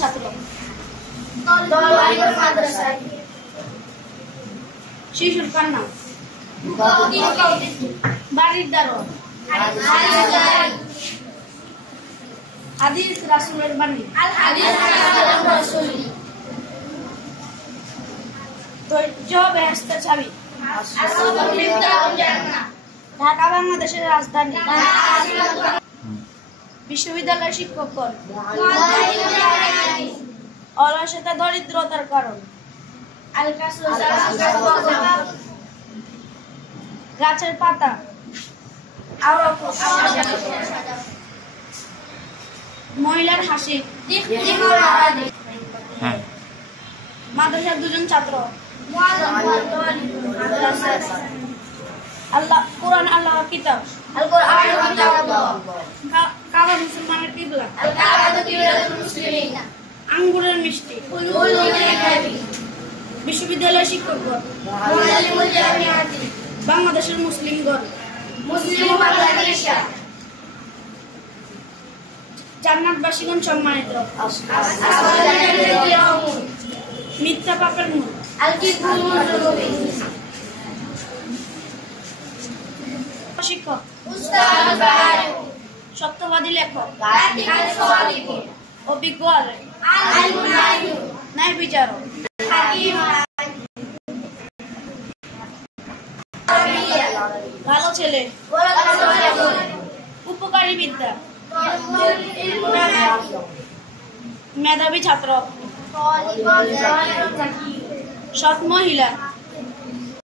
ছাত্র? শিশুর কান্না? বাড়ির দারোয়ান? হাদিস রাসূলের বাণী? ধৈর্য বেহেশতের চাবি? ঢাকা বাংলাদেশের রাজধানী? বিশ্ববিদ্যালয়ের শিক্ষকগণ? অলসতা দরিদ্রতার কারণ? গাছের পাতা? মহিলার হাসি? মাদ্রাসার দুজন ছাত্র? আল্লাহ কোরআন আল্লাহর কিতাব? কাবা মুসলমানের কিবলা? আঙ্গুরের মিষ্টি? বিশ্ববিদ্যালয়ের শিক্ষকগণ? বাংলাদেশের মুসলিমগণ? জান্নাতবাসীগণ সম্মানিত। মিথ্যা পাপের মূল? শিক্ষক? সত্যবাদী লেখক? অভিজ্ঞ ন্যায় বিচারক? ভালো ছেলে? উপকারী বিদ্যা? মেধাবী ছাত্র? সৎ মহিলা?